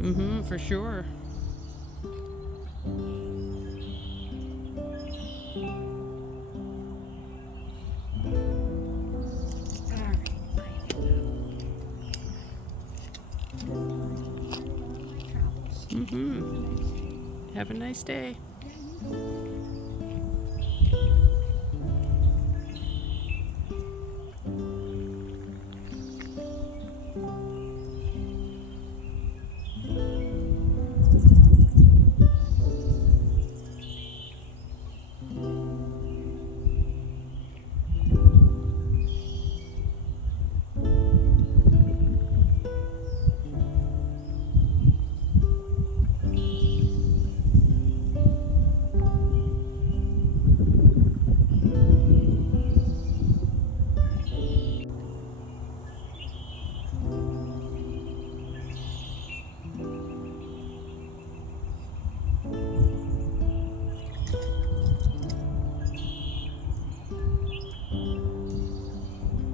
Mm-hmm, for sure. Mm-hmm. Have a nice day.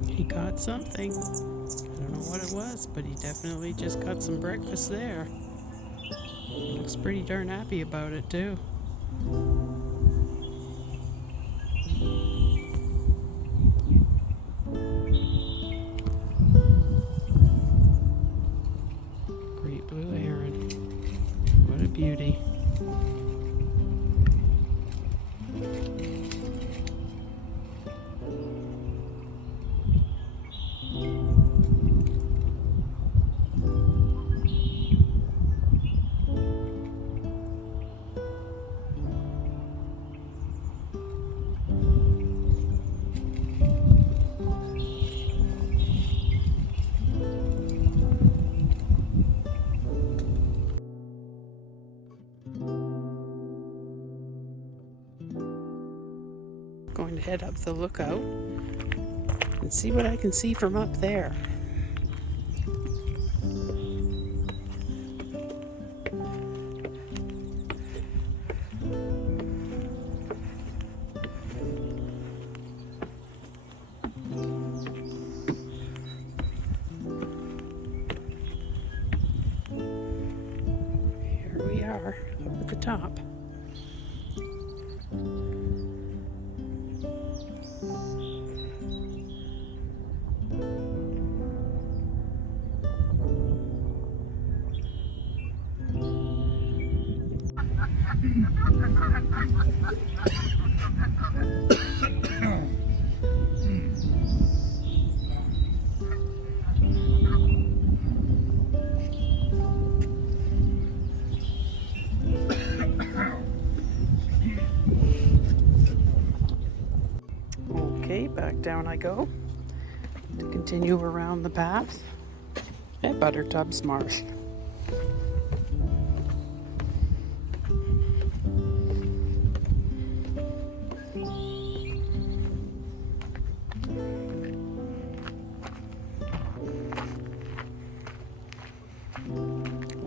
He caught something. I don't know what it was, but he definitely just got some breakfast there. Looks pretty darn happy about it, too. Great blue heron. What a beauty. Going to head up the lookout and see what I can see from up there. Here we are up at the top. Okay, back down I go to continue around the path at Buttertubs Marsh.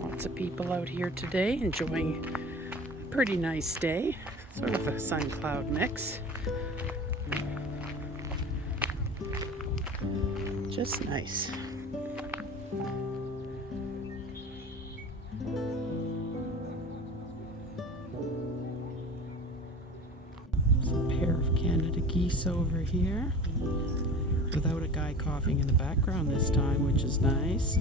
Lots of people out here today enjoying a pretty nice day, sort of a sun-cloud mix. Just nice. There's a pair of Canada geese over here, without a guy coughing in the background this time, which is nice.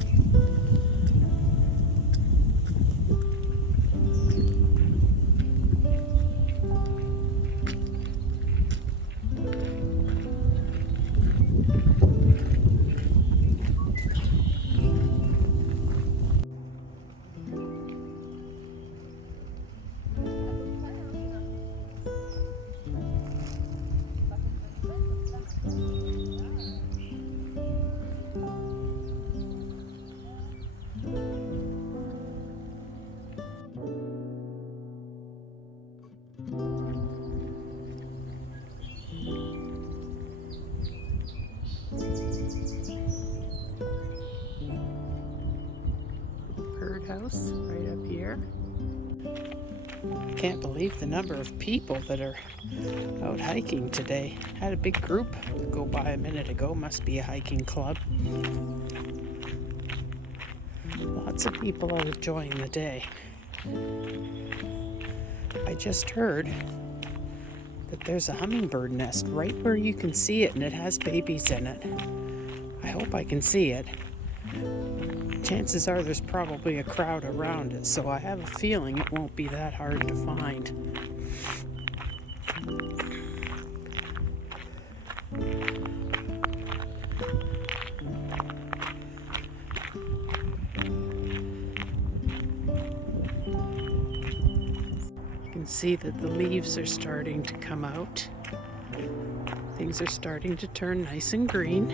Birdhouse right up here. Can't believe the number of people that are out hiking today. Had a big group go by a minute ago. Must be a hiking club. Lots Lots of people are enjoying the day. I just heard that there's a hummingbird nest right where you can see it, and it has babies in it. I hope I can see it. Chances are there's probably a crowd around it, so I have a feeling it won't be that hard to find. You can see that the leaves are starting to come out. Things are starting to turn nice and green.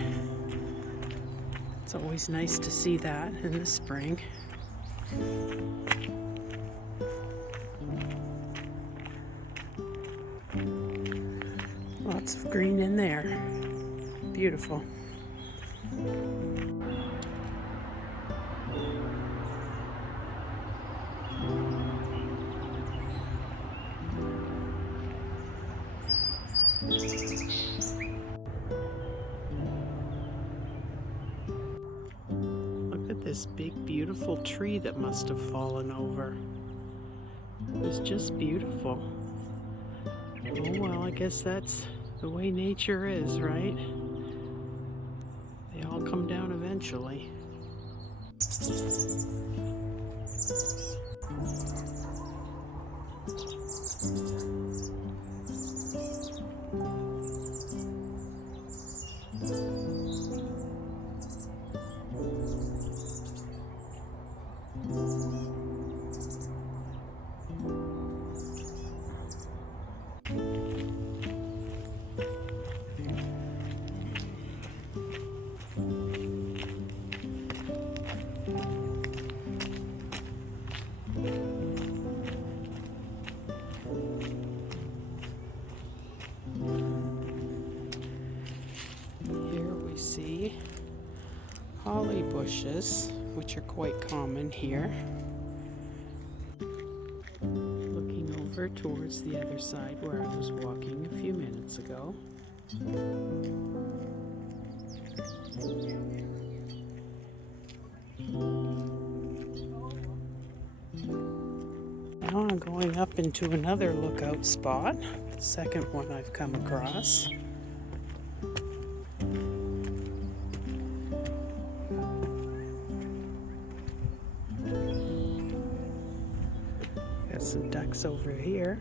It's always nice to see that in the spring. Lots of green in there. Beautiful. Look at this big, beautiful tree that must have fallen over. It was just beautiful. Oh, well, I guess that's the way nature is, right? They all come down eventually. See holly bushes, which are quite common here. Looking over towards the other side where I was walking a few minutes ago. Now I'm going up into another lookout spot, the second one I've come across. Got some ducks over here.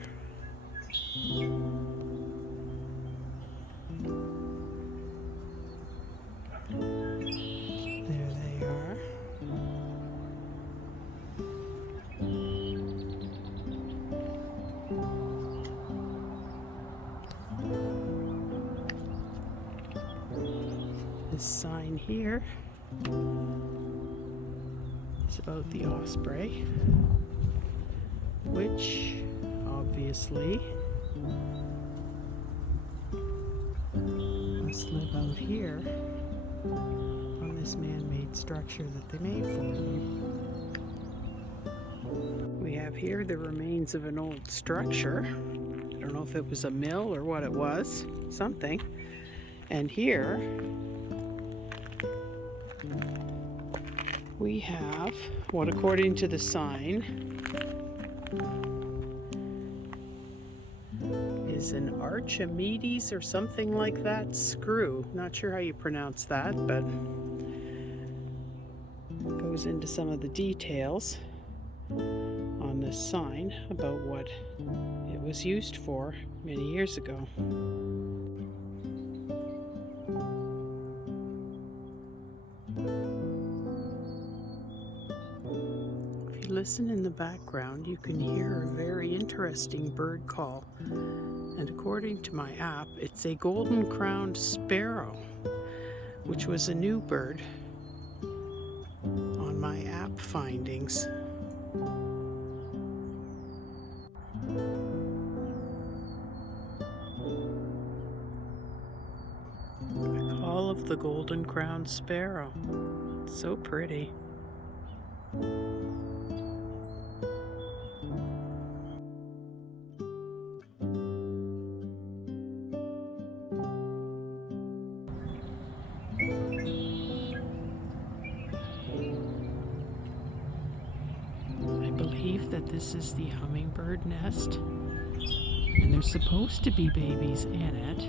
There they are. This sign here is about the osprey, which obviously must live out here on this man-made structure that they made for them. We have here the remains of an old structure. I don't know if it was a mill or what it was, something. And here we have what, according to the sign, is an Archimedes or something like that screw. Not sure how you pronounce that, but it goes into some of the details on this sign about what it was used for many years ago. If you listen in the background, you can hear a very interesting bird call. And according to my app, it's a golden-crowned sparrow, which was a new bird on my app findings. The call of the golden-crowned sparrow. It's so pretty. believe that this is the hummingbird nest, and there's supposed to be babies in it,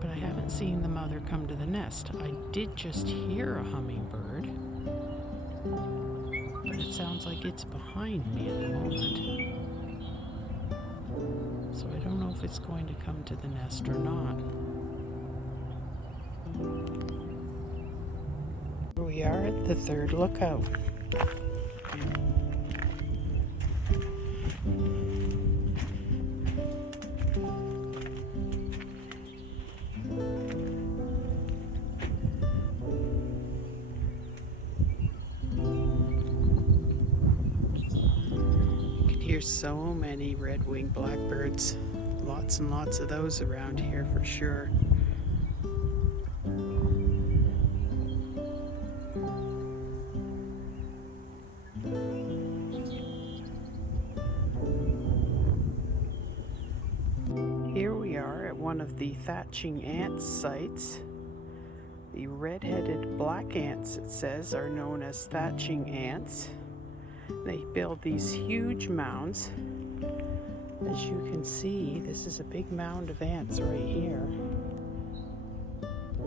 but I haven't seen the mother come to the nest. I did just hear a hummingbird, but it sounds like it's behind me at the moment. So I don't know if it's going to come to the nest or not. Here we are at the third lookout. Here's so many red-winged blackbirds. Lots and lots of those around here for sure. Here we are at one of the thatching ant sites. The red-headed black ants, it says, are known as thatching ants. They build these huge mounds. As you can see, this is a big mound of ants right here.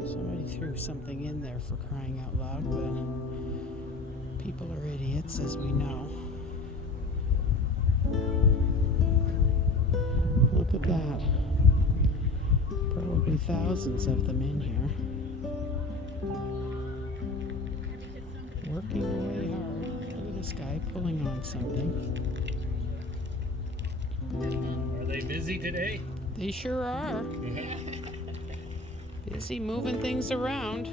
Somebody threw something in there for crying out loud, but people are idiots, as we know. Look at that. Probably thousands of them in here. Working away hard. Look at this guy pulling on something. Are they busy today? They sure are. Busy moving things around.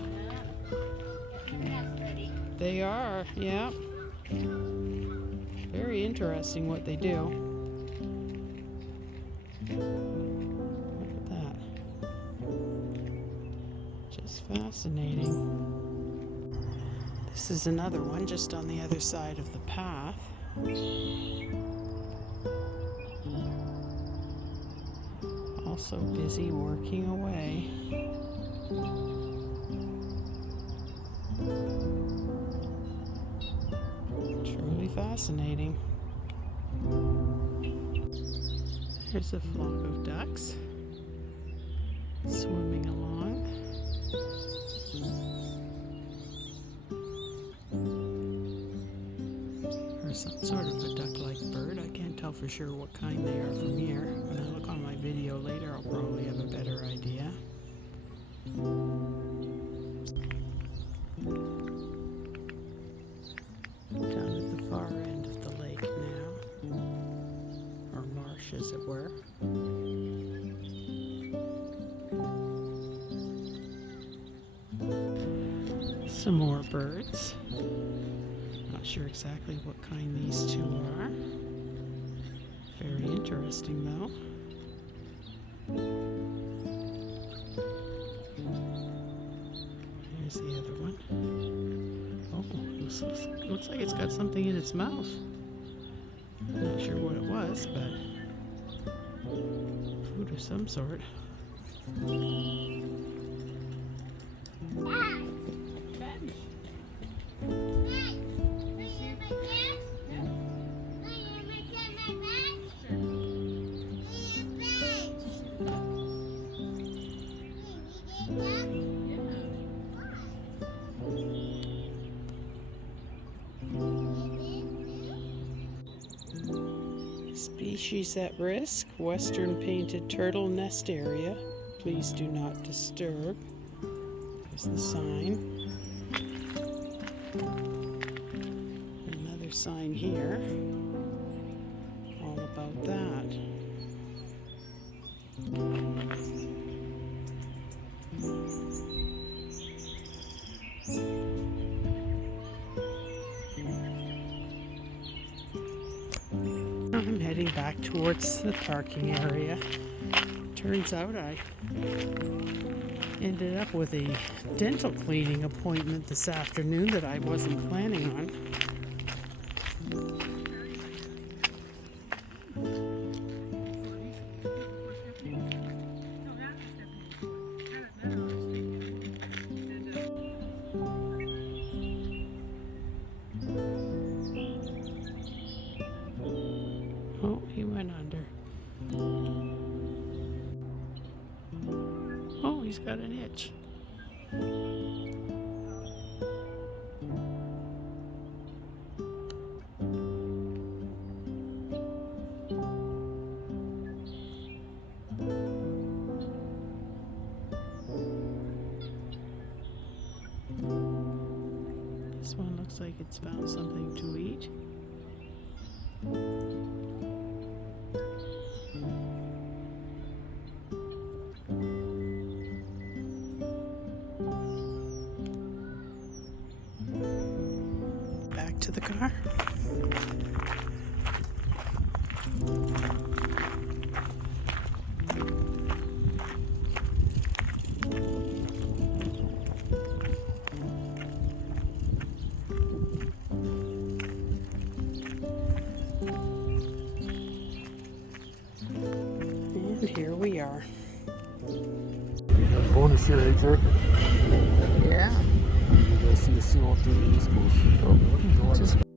They are, yeah. Very interesting what they do. Look at that. Just fascinating. This is another one just on the other side of the path. Also busy working away. Truly fascinating. There's a flock of ducks swimming along. Or some sort of a duck-like bird. I can't tell for sure what kind they are from here. When I look on my video later, I'll probably have a better idea. Down at the far end of the lake now, or marsh as it were. Some more birds. Not sure exactly what kind these two are. Very interesting though. Here's the other one. Oh, looks like it's got something in its mouth. Not sure what it was, but food of some sort. Species at risk, western painted turtle nest area. Please do not disturb. There's the sign. Another sign here. All about that. I'm heading back towards the parking area. Turns out I ended up with a dental cleaning appointment this afternoon that I wasn't planning on. he's got an itch. This one looks like it's found something to eat. Back to the car. And here we are. Bonus here, AJ. Yeah. You guys see the seal through the East Coast. Just